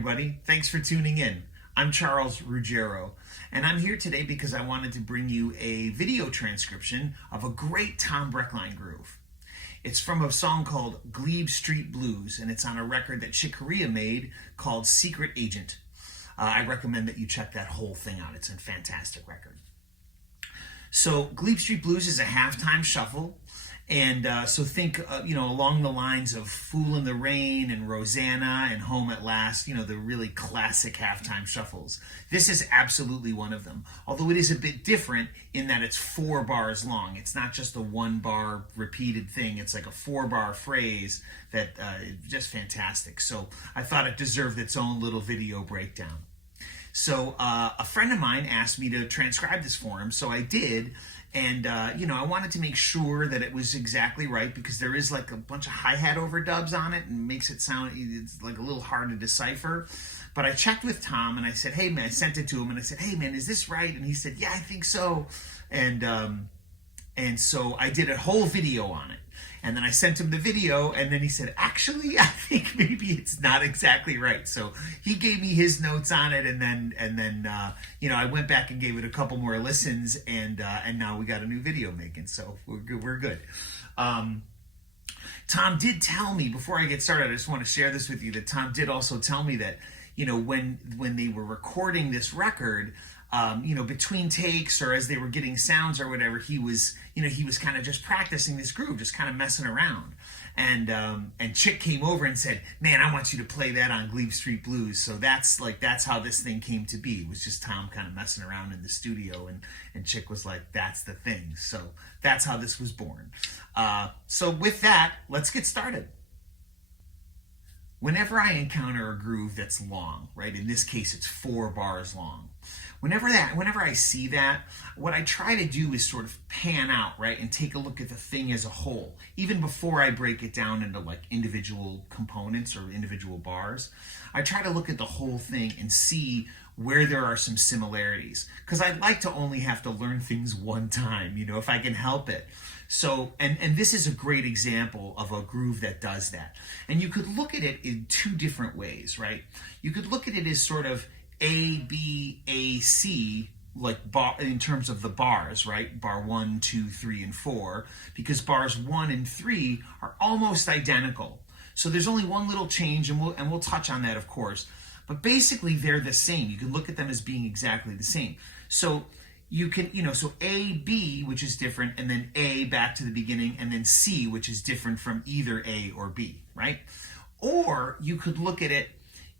everybody. Thanks for tuning in. I'm Charles Ruggiero, and I'm here today because I wanted to bring you a video transcription of a great Tom Brechtlein groove. It's from a song called Glebe St Blues, and it's on a record that Chick Corea made called Secret Agent. I recommend that you check that whole thing out. It's a fantastic record. So Glebe St Blues is a halftime shuffle, and so think, along the lines of Fool in the Rain and Rosanna and Home at Last, the really classic halftime shuffles. This is absolutely one of them, although it is a bit different in that it's 4 bars long. It's not just a 1 bar repeated thing. It's like a 4 bar phrase that is just fantastic. So I thought it deserved its own little video breakdown. So a friend of mine asked me to transcribe this for him, so I did. And, I wanted to make sure that it was exactly right because there is like a bunch of hi-hat overdubs on it and makes it sound, it's like a little hard to decipher. But I checked with Tom and I said, hey man, I sent it to him and I said, hey man, is this right? And he said, yeah, I think so. And so I did a whole video on it. And then I sent him the video, and then he said, actually, I think maybe it's not exactly right. So he gave me his notes on it, and then I went back and gave it a couple more listens, and now we got a new video making. So we're good. Tom did tell me, before I get started, I just want to share this with you, that Tom did also tell me that, when they were recording this record, between takes or as they were getting sounds or whatever, he was kind of just practicing this groove, just kind of messing around. And Chick came over and said, man, I want you to play that on Glebe St Blues. So that's how this thing came to be. It was just Tom kind of messing around in the studio, and Chick was like, that's the thing. So that's how this was born. So with that, let's get started. Whenever I encounter a groove that's long, right, in this case it's 4 bars long, whenever I see that, what I try to do is sort of pan out, right, and take a look at the thing as a whole, even before I break it down into like individual components or individual bars. I try to look at the whole thing and see where there are some similarities, because I'd like to only have to learn things one time, if I can help it. So, and this is a great example of a groove that does that. And you could look at it in 2 different ways, right? You could look at it as sort of A, B, A, C, like bar, in terms of the bars, right? Bar 1, 2, 3, and 4, because bars 1 and 3 are almost identical. So there's only one little change, and we'll touch on that, of course. But basically, they're the same. You can look at them as being exactly the same. So you can, so A, B, which is different, and then A back to the beginning, and then C, which is different from either A or B, right? Or you could look at it,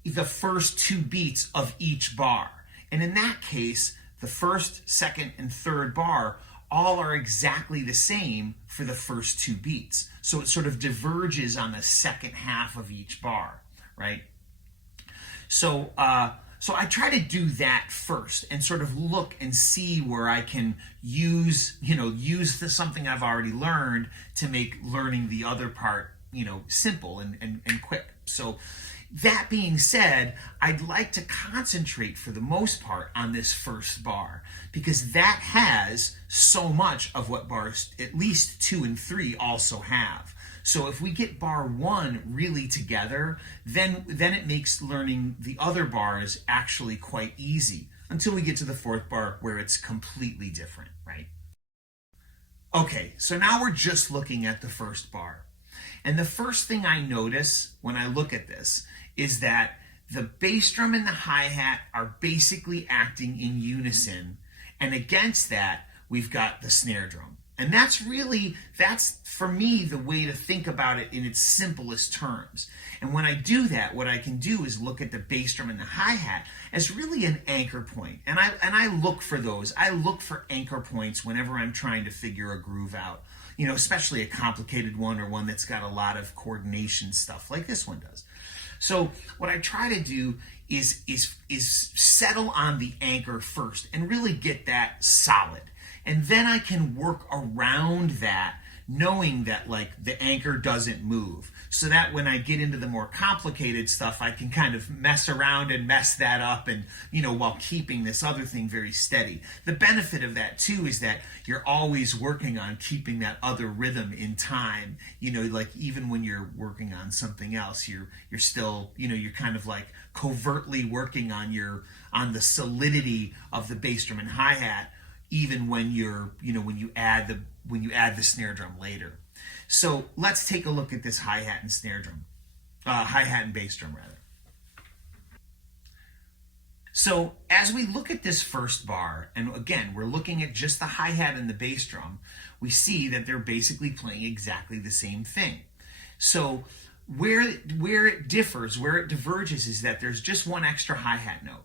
the first 2 beats of each bar. And in that case, the first, second, and third bar all are exactly the same for the first 2 beats. So it sort of diverges on the second half of each bar, right? So I try to do that first and sort of look and see where I can use something I've already learned to make learning the other part, simple and quick. So that being said, I'd like to concentrate for the most part on this first bar, because that has so much of what bars at least 2 and 3 also have. So if we get bar 1 really together, then it makes learning the other bars actually quite easy, until we get to the 4th bar where it's completely different, right? Okay, so now we're just looking at the first bar. And the first thing I notice when I look at this is that the bass drum and the hi-hat are basically acting in unison, and against that, we've got the snare drum. And that's for me, the way to think about it in its simplest terms. And when I do that, what I can do is look at the bass drum and the hi-hat as really an anchor point. And I look for those. I look for anchor points whenever I'm trying to figure a groove out, especially a complicated one or one that's got a lot of coordination stuff like this one does. So what I try to do is settle on the anchor first and really get that solid. And then I can work around that, knowing that like the anchor doesn't move, so that when I get into the more complicated stuff, I can kind of mess around and mess that up, and while keeping this other thing very steady. The benefit of that too is that you're always working on keeping that other rhythm in time. Like even when you're working on something else, you're still, you're kind of like covertly working on the solidity of the bass drum and hi-hat, even when when you add the snare drum later. So let's take a look at this hi-hat and snare drum, hi-hat and bass drum rather. So as we look at this first bar, and again, we're looking at just the hi-hat and the bass drum, we see that they're basically playing exactly the same thing. So where it differs, where it diverges, is that there's just one extra hi-hat note.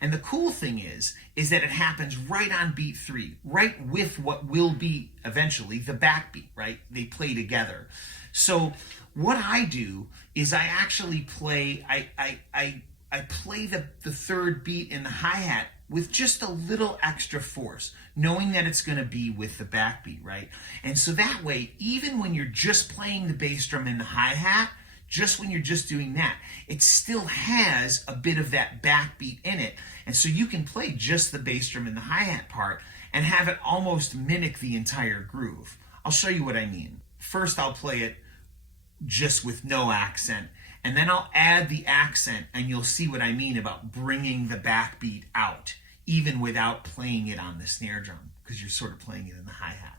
And the cool thing is that it happens right on beat 3, right with what will be eventually the backbeat, right? They play together. So what I do is I actually play, I play the third beat in the hi-hat with just a little extra force, knowing that it's going to be with the backbeat, right? And so that way, even when you're just playing the bass drum in the hi-hat, just when you're just doing that, it still has a bit of that backbeat in it. And so you can play just the bass drum in the hi-hat part and have it almost mimic the entire groove. I'll show you what I mean. First, I'll play it just with no accent, and then I'll add the accent, and you'll see what I mean about bringing the backbeat out, even without playing it on the snare drum, because you're sort of playing it in the hi-hat.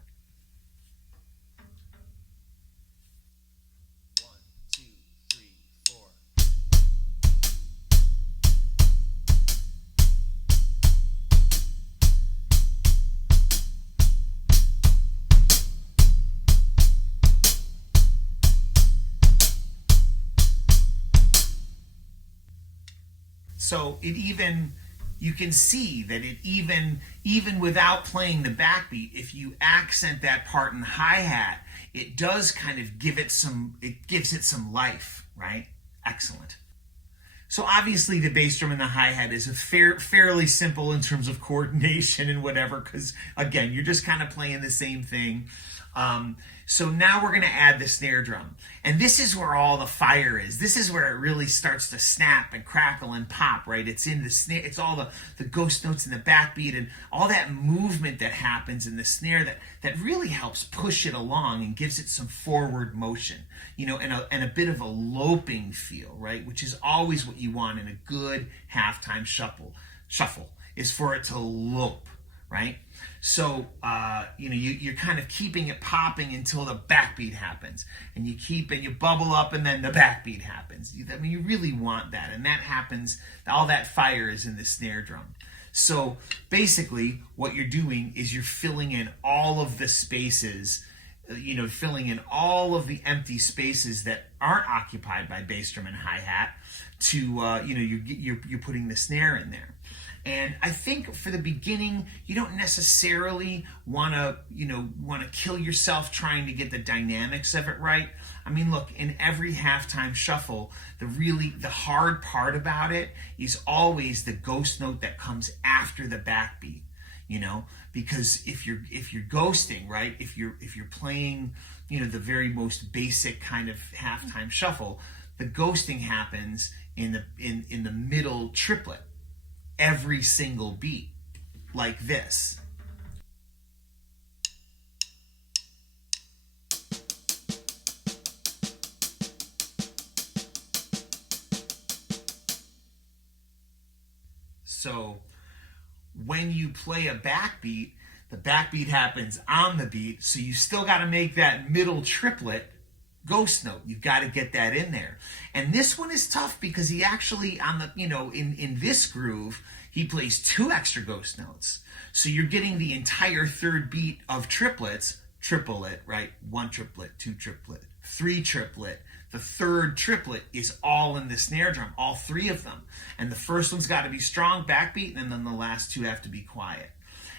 So you can see that it even without playing the backbeat, if you accent that part in the hi-hat, it does kind of gives it some life, right? Excellent. So obviously the bass drum and the hi-hat is fairly simple in terms of coordination and whatever, because again, you're just kind of playing the same thing. So now we're going to add the snare drum. And this is where all the fire is. This is where it really starts to snap and crackle and pop, right? It's in the snare. It's all the ghost notes and the backbeat and all that movement that happens in the snare that really helps push it along and gives it some forward motion, and a bit of a loping feel, right? Which is always what you want in a good halftime shuffle is for it to lope, right? So, you're kind of keeping it popping until the backbeat happens. And you bubble up and then the backbeat happens. I mean, you really want that. And that happens, all that fire is in the snare drum. So basically what you're doing is you're filling in all of the spaces, filling in all of the empty spaces that aren't occupied by bass drum and hi-hat to, you're putting the snare in there. And I think for the beginning, you don't necessarily want to kill yourself trying to get the dynamics of it right. I mean, look, in every halftime shuffle, the hard part about it is always the ghost note that comes after the backbeat. Because if you're ghosting, right? If you're playing, the very most basic kind of halftime shuffle, the ghosting happens in the middle triplet. Every single beat, like this. So when you play a backbeat, the backbeat happens on the beat, so you still got to make that middle triplet ghost note. You've got to get that in there. And this one is tough because he actually in this groove, he plays 2 extra ghost notes. So you're getting the entire third beat of triplets, triplet, right? 1 triplet, 2 triplet, 3 triplet. The third triplet is all in the snare drum, all 3 of them. And the first one's got to be strong backbeat, and then the last 2 have to be quiet.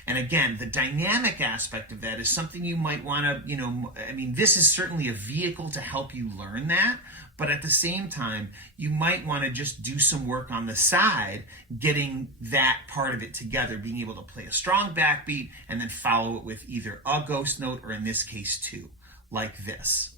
And again, the dynamic aspect of that is something you might want to, this is certainly a vehicle to help you learn that, but at the same time, you might want to just do some work on the side, getting that part of it together, being able to play a strong backbeat and then follow it with either a ghost note or in this case 2. like this.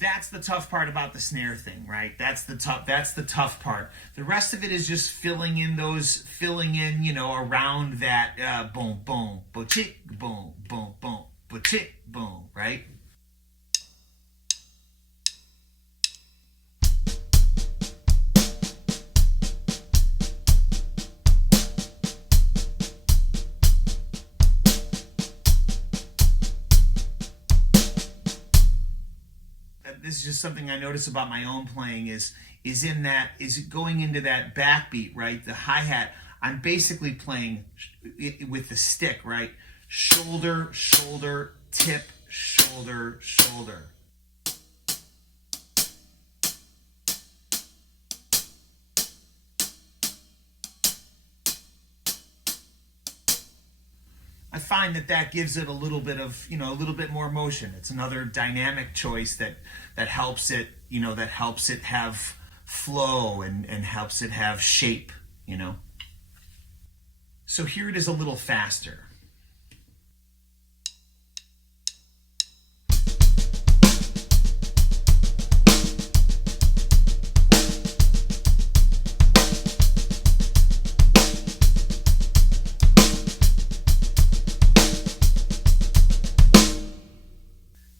That's the tough part about the snare thing, right? That's the tough part. The rest of it is just filling in, around that boom, boom, bo-chick, boom, boom, boom, bo-chick, boom, right? This is just something I notice about my own playing is going into that backbeat, right? The hi-hat, I'm basically playing it with the stick, right? Shoulder, shoulder, tip, shoulder, shoulder. I find that gives it a little bit of, a little bit more motion. It's another dynamic choice that helps it, that helps it have flow and helps it have shape, So here it is a little faster.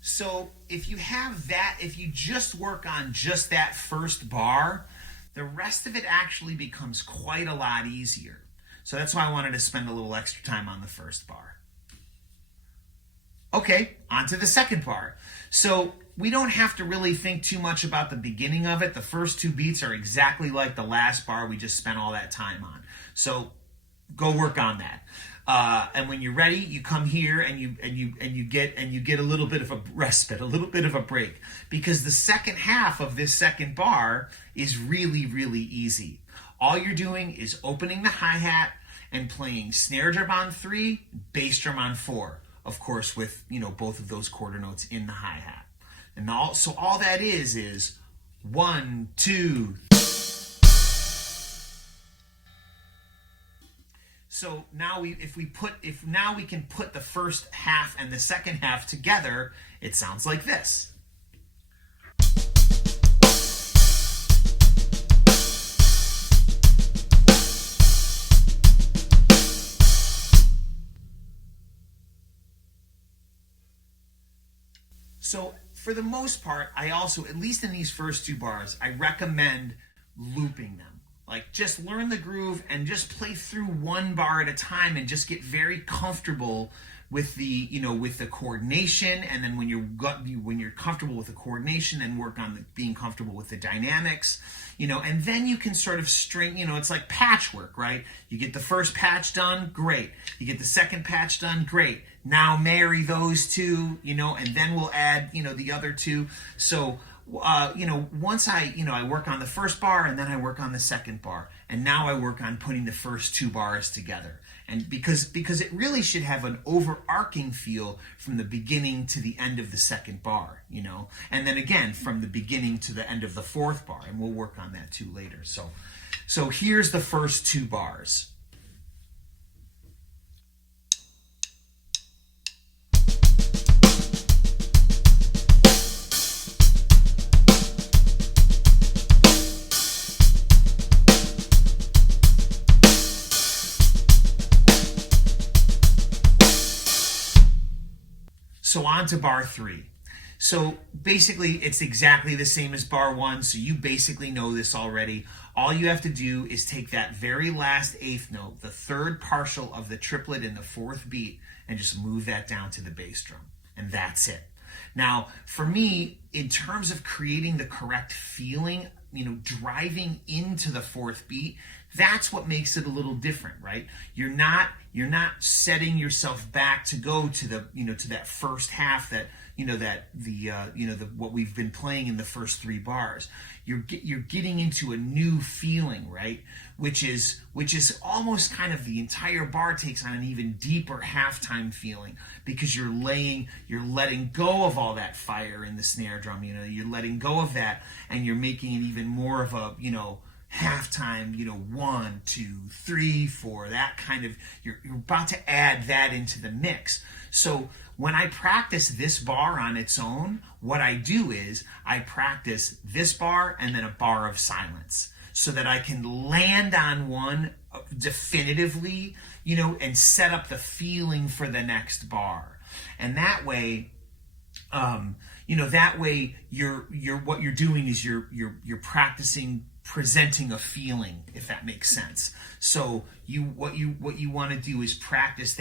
So if you just work on just that first bar, the rest of it actually becomes quite a lot easier. So that's why I wanted to spend a little extra time on the first bar. Okay, on to the second bar. So we don't have to really think too much about the beginning of it. The first two beats are exactly like the last bar we just spent all that time on. So go work on that. And when you're ready, you come here and you get a little bit of a respite, a little bit of a break, because the second half of this second bar is really, really easy. All you're doing is opening the hi-hat and playing snare drum on 3, bass drum on 4, of course, with both of those quarter notes in the hi-hat. And so all that is 1, 2. So now we can put the first half and the second half together, it sounds like this. So for the most part, I also, at least in these first two bars, I recommend looping them. Like, just learn the groove and just play through one bar at a time and just get very comfortable with the, with the coordination. And then when you're comfortable with the coordination, then work on being comfortable with the dynamics, and then you can sort of string, it's like patchwork, right? You get the first patch done, great. You get the second patch done, great. Now marry those two, and then we'll add, the other two. So, once I work on the first bar and then I work on the second bar, and now I work on putting the first two bars together. And because it really should have an overarching feel from the beginning to the end of the second bar, and then again from the beginning to the end of the fourth bar, and we'll work on that too later. So here's the first two bars. So on to bar 3. So basically it's exactly the same as bar 1, so you basically know this already. All you have to do is take that very last eighth note, the third partial of the triplet in the fourth beat, and just move that down to the bass drum. And that's it. Now, for me, in terms of creating the correct feeling, driving into the fourth beat, that's what makes it a little different, right? You're not setting yourself back to go to the, to that first half that, what we've been playing in the first three bars. You're getting into a new feeling, right? Which is almost kind of the entire bar takes on an even deeper halftime feeling, because you're letting go of all that fire in the snare drum. You're letting go of that, and you're making it even more of a halftime, 1, 2, 3, 4, that kind of, you're about to add that into the mix. So when I practice this bar on its own, what I do is I practice this bar and then a bar of silence, so that I can land on one definitively, and set up the feeling for the next bar. And that way, you're what you're doing is you're practicing presenting a feeling, if that makes sense. So what you want to do is practice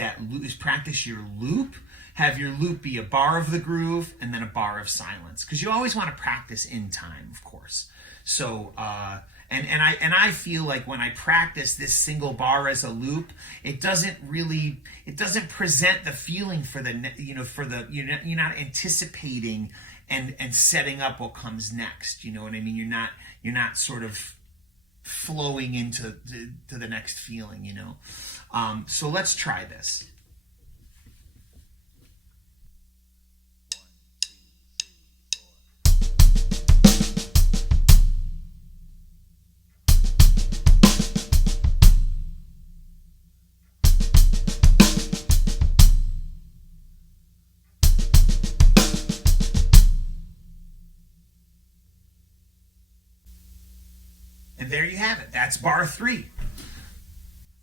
your loop. Have your loop be a bar of the groove and then a bar of silence, because you always want to practice in time, of course. So and I feel like when I practice this single bar as a loop, it doesn't present the feeling for you're not anticipating and setting up what comes next. You know what I mean? You're not sort of flowing into the next feeling. So let's try this. And there you have it. That's bar 3.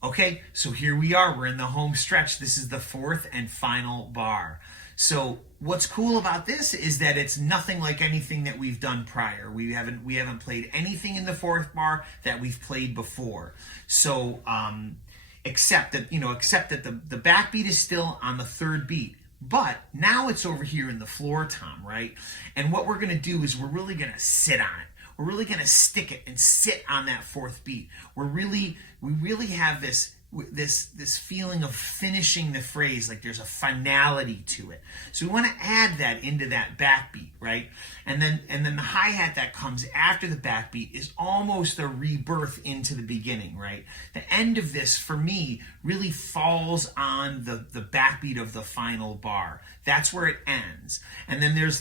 Okay, so here we are. We're in the home stretch. This is the fourth and final bar. So what's cool about this is that it's nothing like anything that we've done prior. We haven't played anything in the fourth bar that we've played before. So except that the backbeat is still on the third beat. But now it's over here in the floor tom, right? And what we're going to do is we're really going to sit on it. We're really going to stick it and sit on that fourth beat. We really have this feeling of finishing the phrase, like there's a finality to it. So we want to add that into that backbeat, right? And then the hi-hat that comes after the backbeat is almost a rebirth into the beginning, right? The end of this, for me, really falls on the backbeat of the final bar. That's where it ends. And then there's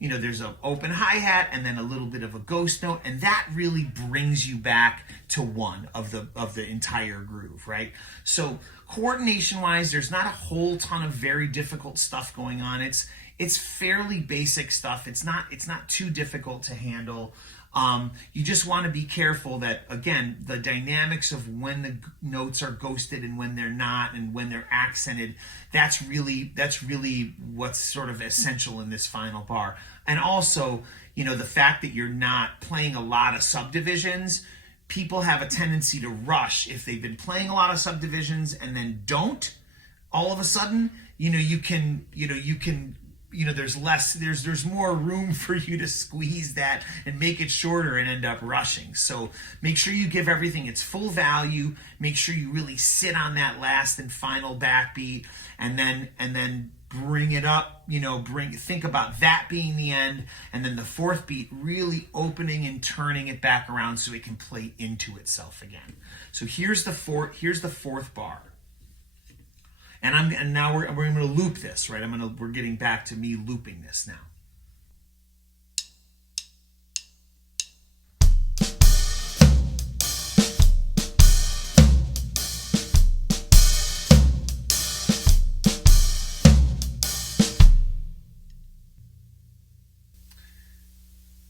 there's an open hi-hat and then a little bit of a ghost note, and that really brings you back to one of the entire groove, right? So coordination-wise, there's not a whole ton of very difficult stuff going on. It's fairly basic stuff. It's not too difficult to handle. You just want to be careful that, again, the dynamics of when the notes are ghosted and when they're not, and when they're accented, that's really what's sort of essential in this final bar. And also, the fact that you're not playing a lot of subdivisions. People have a tendency to rush if they've been playing a lot of subdivisions and then don't. All of a sudden, there's more room for you to squeeze that and make it shorter and end up rushing. So make sure you give everything its full value. Make sure you really sit on that last and final backbeat, and then bring it up, think about that being the end, and then the fourth beat really opening and turning it back around so it can play into itself again. So here's the fourth bar. And now we're going to loop this, right? We're getting back to me looping this now.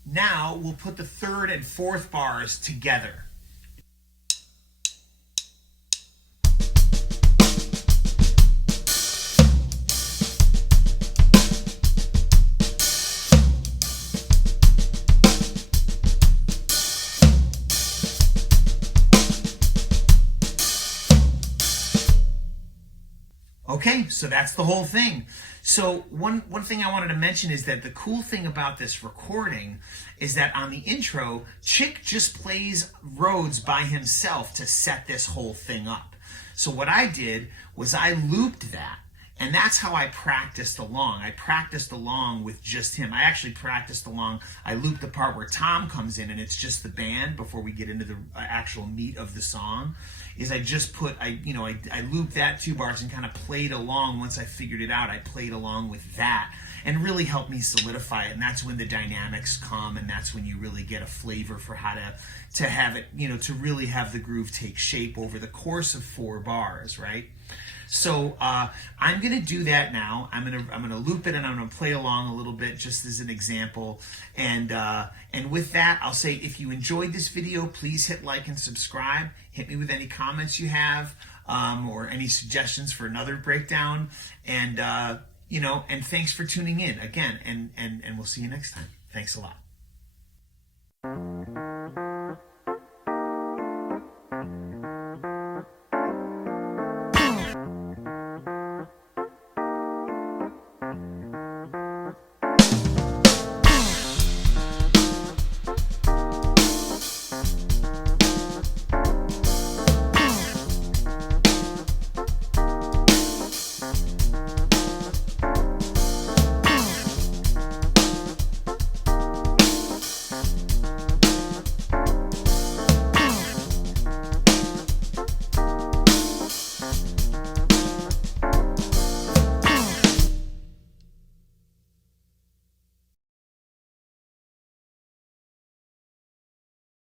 Now we'll put the third and fourth bars together. Okay, so that's the whole thing. So one thing I wanted to mention is that the cool thing about this recording is that on the intro, Chick just plays Rhodes by himself to set this whole thing up. So what I did was I looped that, And that's how I practiced along. I practiced along with just him. I actually practiced along. I looped the part where Tom comes in and it's just the band before we get into the actual meat of the song. Is I just put, I looped that 2 bars and kind of played along. Once I figured it out, I played along with that and really helped me solidify it. And that's when the dynamics come, and that's when you really get a flavor for how to have it, to really have the groove take shape over the course of 4 bars, right? So I'm gonna do that now. I'm gonna loop it and I'm gonna play along a little bit just as an example. And with that, I'll say if you enjoyed this video, please hit like and subscribe. Hit me with any comments you have or any suggestions for another breakdown. And and thanks for tuning in again. And we'll see you next time. Thanks a lot.